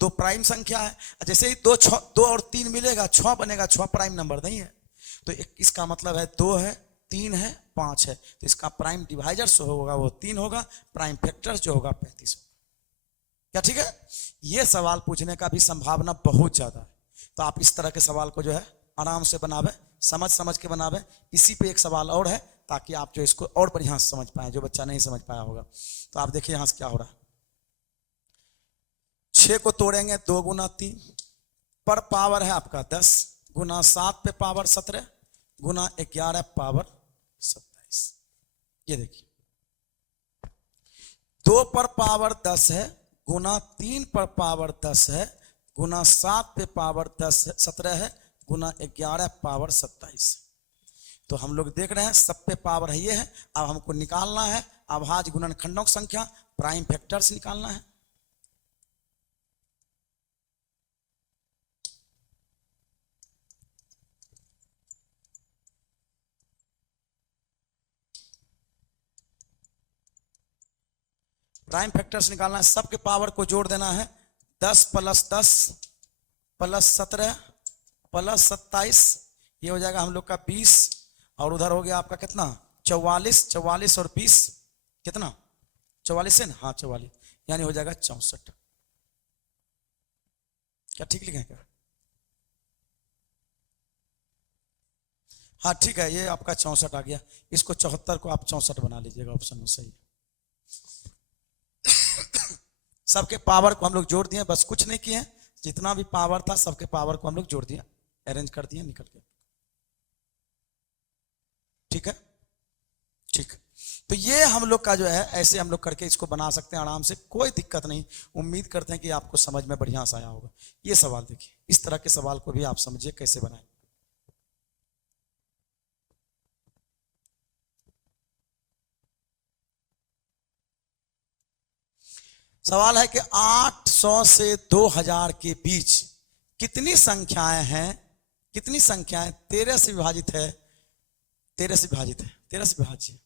2 प्राइम संख्या है, जैसे ही 2 और 3 मिलेगा 6 बनेगा, 6 प्राइम नंबर नहीं है, तो इसका मतलब है 2 है 3 है 5 है, तो इसका प्राइम डिवाइजर जो होगा वो 3 होगा, प्राइम फैक्टर जो होगा 35 होगा। क्या ठीक है? ये सवाल पूछने का भी संभावना बहुत ज्यादा है, तो आप इस तरह के सवाल को जो है आराम से बनावे, समझ समझ के बनावे। इसी पे एक सवाल और है ताकि आप जो इसको और बढ़िया से समझ पाए, जो बच्चा नहीं समझ पाया होगा। तो आप देखिए यहां से क्या हो रहा है, 6 को तोड़ेंगे 2 गुना 3 पर पावर है आपका 10 गुना 7 पे पावर 17 गुना 11 पावर 27। ये देखिए 2 पर पावर 10 है गुना 3 पर पावर 10 है गुना 7 पे पावर 17 है गुना 11 पावर 27। तो हम लोग देख रहे हैं सब पे पावर है, ये है। अब हमको निकालना है अभाज्य गुणनखंडों की संख्या, प्राइम फैक्टर्स निकालना है। प्राइम फैक्टर्स निकालना है, सबके पावर को जोड़ देना है। 10 प्लस 10 प्लस 17 प्लस 27, ये हो जाएगा हम लोग का 20, और उधर हो गया आपका कितना 44, 44 और 20 कितना 44 है ना, हाँ 44, यानी हो जाएगा 64। क्या ठीक लिखे क्या? हाँ ठीक है, ये आपका 64 आ गया। इसको 74 को आप 64 बना लीजिएगा, ऑप्शन में सही। सबके पावर को हम लोग जोड़ दिए, बस कुछ नहीं किए, जितना भी पावर था सबके पावर को हम लोग जोड़ दिया, अरेंज कर दिया, निकल गया। ठीक है, ठीक। तो ये हम लोग का जो है ऐसे हम लोग करके इसको बना सकते हैं आराम से, कोई दिक्कत नहीं। उम्मीद करते हैं कि आपको समझ में बढ़िया सा आया होगा। ये सवाल देखिए, इस तरह के सवाल को भी आप समझिए कैसे बनाएं। सवाल है कि 800 से 2000 के बीच कितनी संख्याएं हैं, कितनी संख्याएं 13 से विभाजित है, 13 से विभाजित है, 13 से विभाज्य है।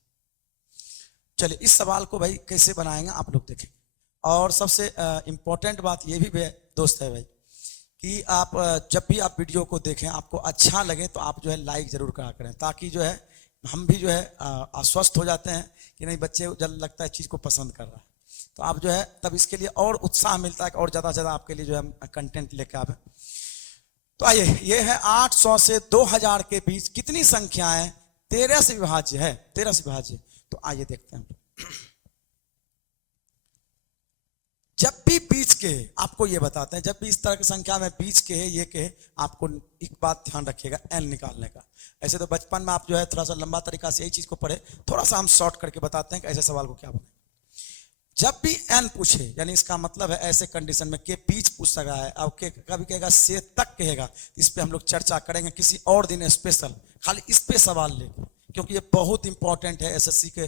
चलिए इस सवाल को भाई कैसे बनाएंगे आप लोग देखेंगे। और सबसे इंपॉर्टेंट बात ये भी दोस्त है भाई कि आप जब भी आप वीडियो को देखें आपको अच्छा लगे तो आप जो है लाइक जरूर करा करें, ताकि जो है हम भी जो है आश्वस्त हो जाते हैं कि नहीं बच्चे जब लगता है चीज को पसंद कर रहा है, तो आप जो है तब इसके लिए और उत्साह मिलता है और ज्यादा से ज्यादा आपके लिए जो है कंटेंट लेकर आवे। तो आइए, ये है 800 से 2000 के बीच कितनी संख्याएं 13 से विभाज्य है, 13 से विभाज्य। तो आइए देखते हैं। जब भी बीच के, आपको ये बताते हैं, जब भी इस तरह की संख्या में बीच के है, ये के, आपको एक बात ध्यान रखिएगा n निकालने का। ऐसे तो बचपन में आप जो है थोड़ा सा लंबा तरीका से यही चीज को पढ़े, थोड़ा सा हम शॉर्ट करके बताते हैं कि ऐसे सवाल को क्या बने। जब भी n पूछे, यानी इसका मतलब है ऐसे कंडीशन में के बीच पूछ सका है, अब के कभी कहेगा से तक कहेगा, इस पे हम लोग चर्चा करेंगे किसी और दिन स्पेशल, खाली इस पे सवाल लेकर, क्योंकि ये बहुत इंपॉर्टेंट है एसएससी के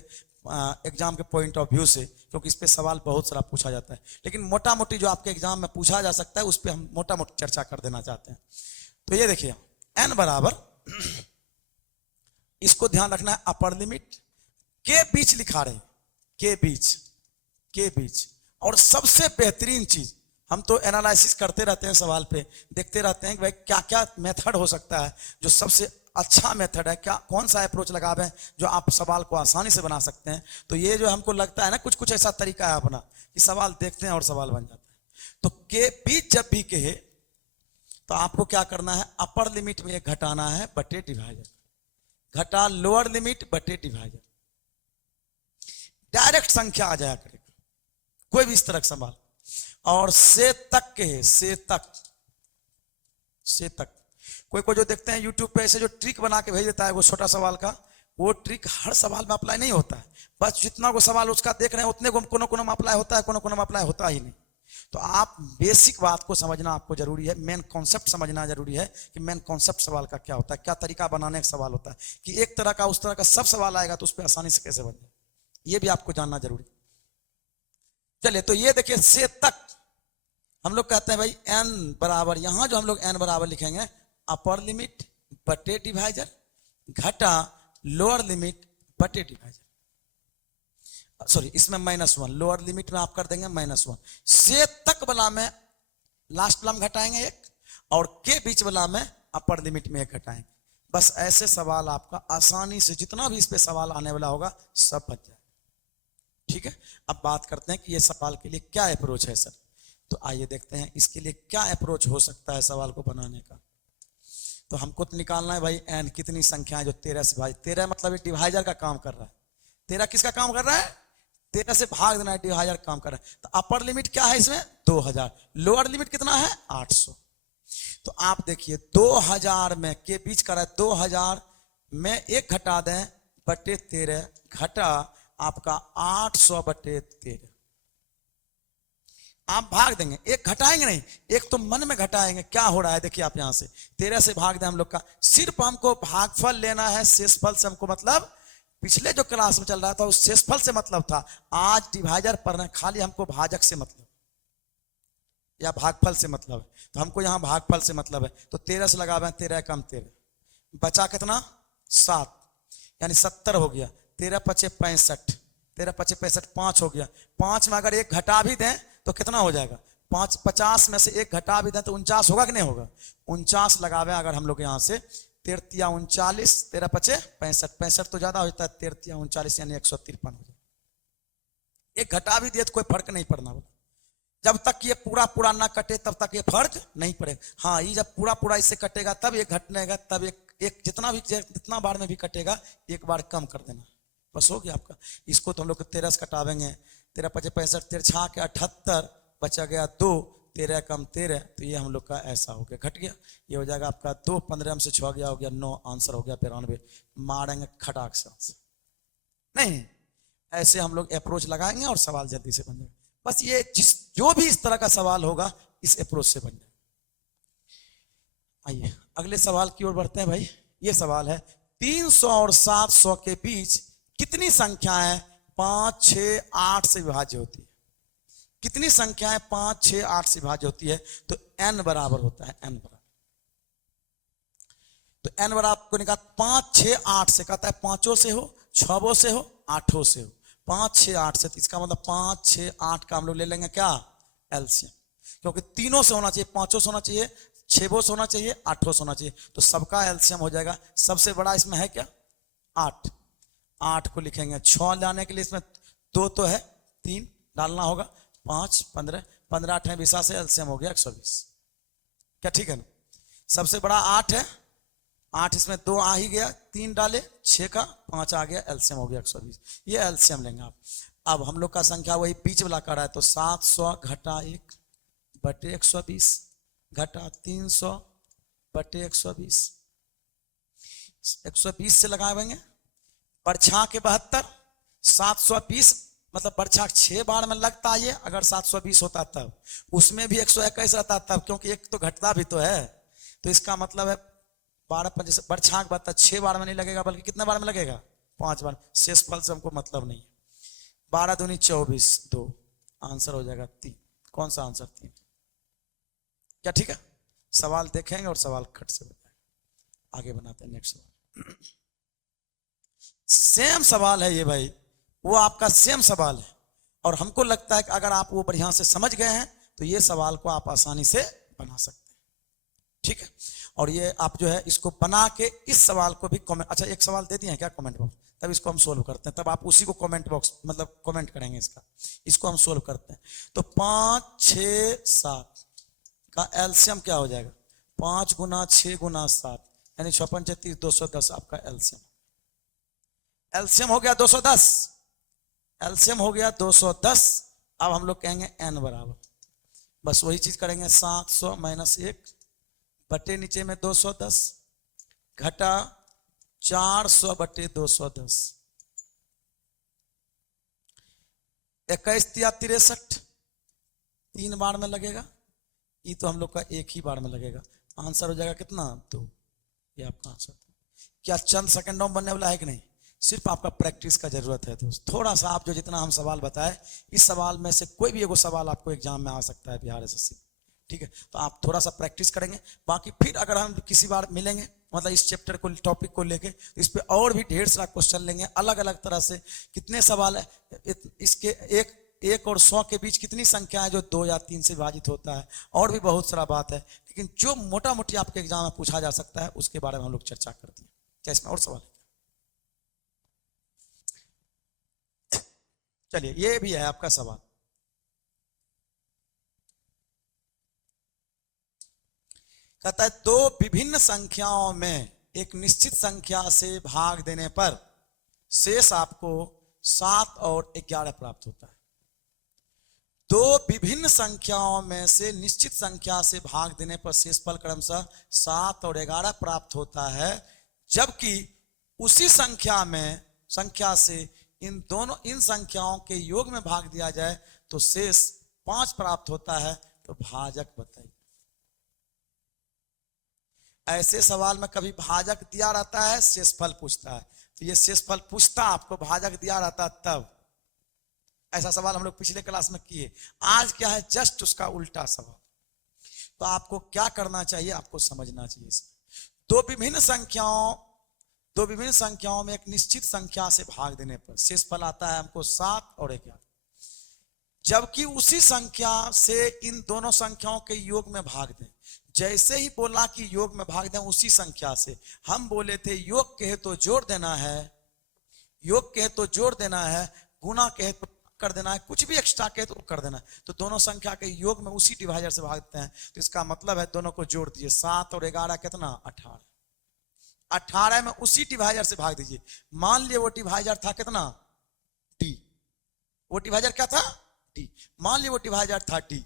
एग्जाम के पॉइंट ऑफ व्यू से, क्योंकि इस पे सवाल बहुत सारा पूछा जाता है। लेकिन मोटा मोटी जो आपके एग्जाम में पूछा जा सकता है उस पर हम मोटा मोटी चर्चा कर देना चाहते हैं। तो ये देखिए n बराबर, इसको ध्यान रखना है, अपर लिमिट के बीच लिखा रहे, के बीच, के बीच। और सबसे बेहतरीन चीज, हम तो एनालिसिस करते रहते हैं सवाल पे, देखते रहते हैं कि भाई क्या क्या मेथड हो सकता है जो सबसे अच्छा मेथड है, क्या कौन सा अप्रोच लगावे जो आप सवाल को आसानी से बना सकते हैं। तो ये जो हमको लगता है ना कुछ कुछ ऐसा तरीका है अपना कि सवाल देखते हैं और सवाल बन जाता है। तो के बीच जब भी कहे तो आपको क्या करना है, अपर लिमिट में घटाना है बटे डिवाइजर, घटा लोअर लिमिट बटे डिवाइजर, डायरेक्ट संख्या आ जाया करेगा कोई भी इस तरह का सवाल। और से तक के, से तक, से तक, कोई कोई जो देखते हैं यूट्यूब पे ऐसे जो ट्रिक बना के भेज देता है वो छोटा सवाल का, वो ट्रिक हर सवाल में अप्लाई नहीं होता है। बस जितना को सवाल उसका देख रहे हैं उतने को कोनो कोनो में अप्लाई होता है, कोनो कोनो में अप्लाई होता ही नहीं। तो आप बेसिक बात को समझना आपको जरूरी है, मेन कॉन्सेप्ट समझना जरूरी है कि मेन कॉन्सेप्ट सवाल का क्या होता है, क्या तरीका बनाने का सवाल होता है, कि एक तरह का उस तरह का सब सवाल आएगा तो उस पर आसानी से कैसे बन जाए, ये भी आपको जानना जरूरी। चलिए तो ये देखिए, से तक हम लोग कहते हैं भाई n बराबर, यहां जो हम लोग n बराबर लिखेंगे अपर लिमिट बटे डिवाइजर घटा लोअर लिमिट बटे डिवाइजर, सॉरी इसमें -1, लोअर लिमिट में आप कर देंगे -1, से तक वाला में लास्ट वाला में घटाएंगे 1 और के बीच वाला में अपर लिमिट में 1 घटाएंगे। बस ऐसे सवाल आपका आसानी से जितना भी इस पे सवाल आने वाला होगा सब बच जाए। ठीक है, अब बात करते हैं कि ये सवाल के लिए क्या अप्रोच है सर। तो आइए देखते हैं इसके लिए क्या अप्रोच हो सकता है सवाल को बनाने का। तो हमको तो निकालना है भाई n कितनी संख्या है जो 13 से भाग, 13 मतलब ये डिवाइजर का काम कर रहा है। 13 किसका काम कर रहा है, 13 से भाग देना है, डिवाइजर काम कर रहा है। तो अपर लिमिट क्या है इसमें 2000, लोअर लिमिट कितना है 800। तो आप देखिए 2000 में के बीच कर रहा है, 2000 में 1 घटा दें बटे 13 घटा आपका 800 बटे 13, आप भाग देंगे, 1 घटाएंगे नहीं, 1 तो मन में घटाएंगे। क्या हो रहा है देखिए आप यहां से 13 से भाग दें हम लोग का, सिर्फ हमको भागफल लेना है, शेषफल से हमको मतलब पिछले जो क्लास में चल रहा था उस शेषफल से मतलब था। आज डिवाइजर पढ़ना, खाली हमको भाजक से मतलब या भागफल से मतलब है, तो हमको यहां भागफल से मतलब है। तो 13 से लगावे 13 कम 13, बचा कितना 7, यानी 70 हो गया। 13 पचे 65, 13 पचे 65, 5 हो गया। 5 में अगर 1 घटा भी दें तो कितना हो जाएगा 5, 50 में से 1 घटा भी दें तो 49 होगा कि नहीं होगा। 49 लगावे अगर हम लोग यहां से 13 या 39, 13 पचे 65, 65 तो ज्यादा होता है, 13 या 39 यानी 153 हो जाए। 1 घटा भी दिए तो कोई फर्क नहीं पड़ना वाला, जब तक ये पूरा पूरा ना कटे तब तक ये फर्क नहीं पड़ेगा। हाँ, ये जब पूरा पूरा इससे कटेगा तब ये घटनेगा, तब एक जितना बार में भी कटेगा 1 बार कम कर देना, बस हो गया आपका। इसको तो हम लोग 13 से कटावेंगे, 13 पचे 65, 13 छा के 78, बचा गया 2, 13 कम 13, तो ये हम लोग का ऐसा हो गया, घट गया। ये हो जाएगा आपका 2, 15 से 6 गया, हो गया 9, आंसर हो गया 92। मारेंगे खटाक से आंसर नहीं, ऐसे हम लोग अप्रोच लगाएंगे और सवाल जल्दी से बन जाएगा। बस ये जो भी इस तरह का सवाल होगा इस अप्रोच से बन जाएगा। आइए अगले सवाल की ओर बढ़ते हैं भाई। ये सवाल है 300 और 700 के बीच कितनी संख्याएं 5, 6, 8 से विभाज्य होती है? कितनी संख्याएं 5, 6, 8 से विभाज्य होती है? तो n बराबर होता है, n बराबर। तो n बराबर को निकाल 5, 6, 8 से, कहता है 5 से हो, 6 से हो, 8 से हो। 5, 6, 8 से, तो इसका मतलब 5, 6, 8 का हम लोग ले लेंगे क्या? एलसीएम। क्योंकि तीनों से होना चाहिए, 5 से होना चाहिए, 6 से होना चाहिए, 8 से होना चाहिए, तो सबका एलसीएम हो जाएगा। सबसे बड़ा इसमें है क्या? 8। 8 को लिखेंगे, 6 लाने के लिए इसमें 2 तो है, 3 डालना होगा, 5, 15, 15, 8 20 से एलसीएम हो गया 120। क्या ठीक है ना? सबसे बड़ा 8 है, 8 इसमें 2 आ ही गया, 3 डाले, 6 का 5 आ गया, एलसीएम हो गया 120। ये एलसीएम लेंगे आप। अब हम लोग का संख्या वही बीच वाला कर रहा है, तो 700 घटा 1 बटे 120 घटा 300 बटे 120। 120 से लगाएंगे, बरछा के 72, 720 मतलब बरछा 6 बार में लगता है ये, अगर 720 होता तब। उसमें भी 121 रहता तब, क्योंकि एक तो घटता भी तो है। तो इसका मतलब है 12 5 बरछा के 72 6 बार में नहीं लगेगा, बल्कि कितने बार में लगेगा? 5 बार। शेष फल से हमको मतलब नहीं है। 12 दूनी 24, 2 आंसर हो जाएगा 3। कौन सा आंसर? 3। क्या ठीक है? सवाल देखेंगे और सवाल खट से बताएंगे। आगे बनाते हैं नेक्स्ट सवाल। सेम सवाल है ये भाई, वो आपका सेम सवाल है, और हमको लगता है कि अगर आप वो बढ़िया से समझ गए हैं तो ये सवाल को आप आसानी से बना सकते हैं। ठीक है? और ये आप जो है इसको बना के इस सवाल को भी कमेंट, अच्छा एक सवाल दे दिए हैं क्या कमेंट बॉक्स? तब इसको हम सोल्व करते हैं, तब आप उसी को कमेंट बॉक्स मतलब कमेंट करेंगे इसका, इसको हम सोल्व करते हैं। तो 5, 6, 7 का एलसीएम क्या हो जाएगा? 5 गुना 6 गुना 7 यानी 6 5 30 210 आपका एलसीएम। एलसीएम हो गया 210, एलसीएम हो गया 210। अब हम लोग कहेंगे n बराबर, बस वही चीज करेंगे, 700 माइनस 1 बटे नीचे में 210 घटा 400 बटे 210। 21 तिया 63, 3 बार में लगेगा। ये तो हम लोग का एक ही बार में लगेगा। आंसर हो जाएगा कितना? 2। ये आपका आंसर। क्या चंद सेकंडों में बनने वाला है कि नहीं? सिर्फ आपका प्रैक्टिस का जरूरत है दोस्त। थोड़ा सा आप जो जितना हम सवाल बताए, इस सवाल में से कोई भी एगो सवाल आपको एग्जाम में आ सकता है बिहार एसएससी। ठीक है? तो आप थोड़ा सा प्रैक्टिस करेंगे, बाकी फिर अगर हम किसी बार मिलेंगे मतलब इस चैप्टर को टॉपिक को लेके, इस पे और भी ढेर सारा क्वेश्चन लेंगे अलग अलग तरह से। कितने सवाल है इसके? एक और 100 के बीच कितनी संख्या है जो 2 या 3 से विभाजित होता है? और भी बहुत सारा बात है, लेकिन जो मोटा मोटी आपके एग्जाम में पूछा जा सकता है उसके बारे में हम लोग चर्चा करते हैं। क्या इसमें और सवाल है? चलिए ये भी है आपका सवाल। कहता है 2 विभिन्न संख्याओं में एक निश्चित संख्या से भाग देने पर शेष आपको 7 और 11 प्राप्त होता है। 2 विभिन्न संख्याओं में से निश्चित संख्या से भाग देने पर शेषफल क्रमशः 7 और 11 प्राप्त होता है, जबकि उसी संख्या से इन संख्याओं के योग में भाग दिया जाए तो शेष 5 प्राप्त होता है। तो भाजक बताइए। ऐसे सवाल में कभी भाजक दिया रहता है, शेषफल पूछता है। तो ये शेषफल पूछता, आपको भाजक दिया रहता तब। ऐसा सवाल हम लोग पिछले क्लास में किए। आज क्या है? जस्ट उसका उल्टा सवाल। तो आपको क्या करना चाहिए? आपको समझना चाहिए। 2 विभिन्न संख्याओं में एक निश्चित संख्या से भाग देने पर शेषफल आता है हमको 7 और 11, जबकि उसी संख्या से इन दोनों संख्याओं के योग में भाग दें। जैसे ही बोला कि योग में भाग दें उसी संख्या से, हम बोले थे योग कहे तो जोड़ देना है, योग कहे तो जोड़ देना है, गुना कहे तो कर देना है, कुछ भी एक्स्ट्रा कहे तो कर देना है। तो दोनों संख्या के योग में उसी डिवाइजर से भागते हैं। तो इसका मतलब है दोनों को जोड़ दीजिए। 7 और 11 कितना? 18। 18 में उसी डिवाइजर से भाग दीजिए। मान लिए वो डिवाइजर था कितना? डी। वो डिवाइजर क्या था? डी। मान लिए वो डिवाइजर था डी,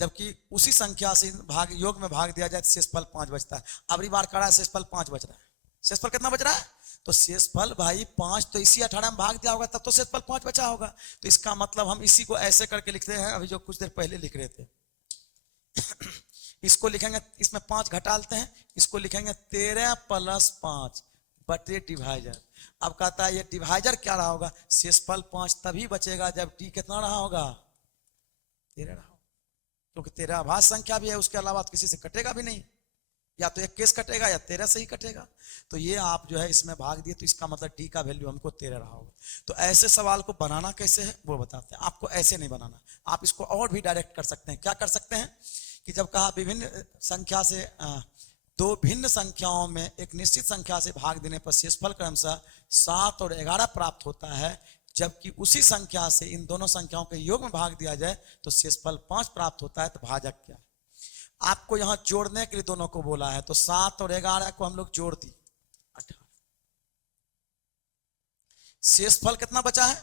जबकि उसी संख्या से योग में भाग दिया जाए तो शेषफल 5 बचता है। अबरी बार करा शेषफल 5 बच रहा है। शेषफल कितना बच रहा है? तो शेषफल भाई 5 तो इसी 18 में भाग दिया होगा, तब तो शेषफल 5 बचा होगा। तो इसका मतलब हम इसी को ऐसे करके लिखते हैं, अभी जो कुछ देर पहले लिख रहे थे। इसको लिखेंगे, इसमें 5 घटा लेते हैं, इसको लिखेंगे 13 + 5 बटे डिवाइजर। अब कहता है ये डिवाइजर क्या रहा होगा, शेषफल 5 तभी बचेगा जब डी कितना रहा होगा, 13 रहा होगा, क्योंकि 13 अभाज्य संख्या भी है, उसके अलावा किसी से कटेगा भी नहीं, या तो एक केस कटेगा या 13 से ही कटेगा। तो ये आप जो है इसमें भाग दिए, तो इसका मतलब डी का वैल्यू हमको 13 रहा होगा। तो ऐसे सवाल को बनाना कैसे है वो बताते हैं। आपको ऐसे नहीं बनाना, आप इसको और भी डायरेक्ट कर सकते हैं। क्या कर सकते हैं कि जब कहा विभिन्न संख्या से दो भिन्न संख्याओं में एक निश्चित संख्या से भाग देने पर शेषफल क्रमशः 7 और 11 प्राप्त होता है, जबकि उसी संख्या से इन दोनों संख्याओं के योग में भाग दिया जाए तो शेषफल 5 प्राप्त होता है। तो भाजक क्या है, आपको यहां जोड़ने के लिए दोनों को बोला है, तो 7 और 11 को हम लोग जोड़ दिए 18। शेषफल कितना बचा है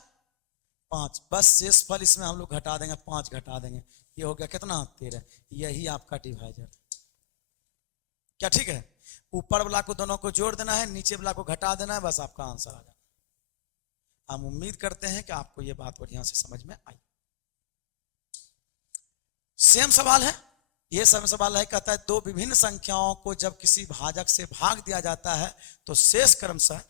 5, बस शेषफल इसमें हम लोग घटा देंगे, 5 घटा देंगे, ये हो गया कितना 13। यही आपका डिवाइजर, क्या ठीक है। ऊपर वाला को दोनों को जोड़ देना है, नीचे वाला को घटा देना है, बस आपका आंसर आ जाना। हम उम्मीद करते हैं कि आपको ये बात बढ़िया से समझ में आई। सेम सवाल है, ये सब सवाल है, कहता है दो विभिन्न संख्याओं को जब किसी भाजक से भाग दिया जाता है तो शेष क्रमशः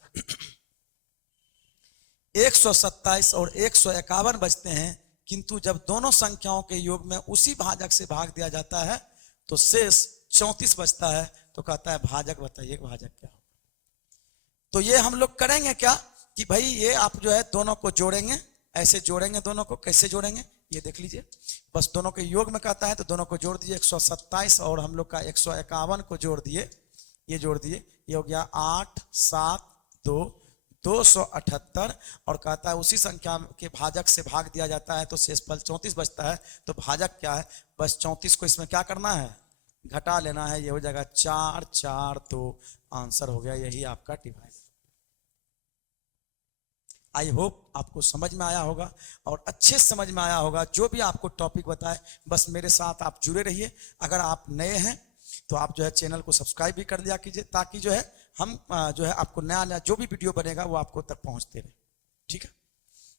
127 और 151 बचते हैं, किंतु जब दोनों संख्याओं के योग में उसी भाजक से भाग दिया जाता है तो शेष 34 बचता है। तो कहता है भाजक बताइए, भाजक क्या होगा। तो ये हम लोग करेंगे क्या कि भाई ये आप जो है दोनों को जोड़ेंगे, ऐसे जोड़ेंगे दोनों को। कैसे जोड़ेंगे ये देख लीजिए, बस दोनों के योग में कहता है तो दोनों को जोड़ दिए, 127 और हम लोग का 151 को जोड़ दिए, ये जोड़ दिए, ये हो गया 8 7 2 278। और कहता है उसी संख्या के भाजक से भाग दिया जाता है तो शेषफल 34 बचता है। तो भाजक क्या है, बस 34 को इसमें क्या करना है, घटा लेना है, ये हो जाएगा 4 4 2, आंसर हो गया, यही आपका डिवाइजर। आई होप आपको समझ में आया होगा और अच्छे समझ में आया होगा। जो भी आपको टॉपिक बताए बस मेरे साथ आप जुड़े रहिए। अगर आप नए हैं तो आप जो है चैनल को सब्सक्राइब भी कर दिया कीजिए, ताकि जो है हम जो है आपको नया नया जो भी वीडियो बनेगा वो आपको तक पहुंचते रहे। ठीक है,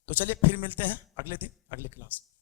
तो चलिए फिर मिलते हैं अगले दिन अगले क्लास में।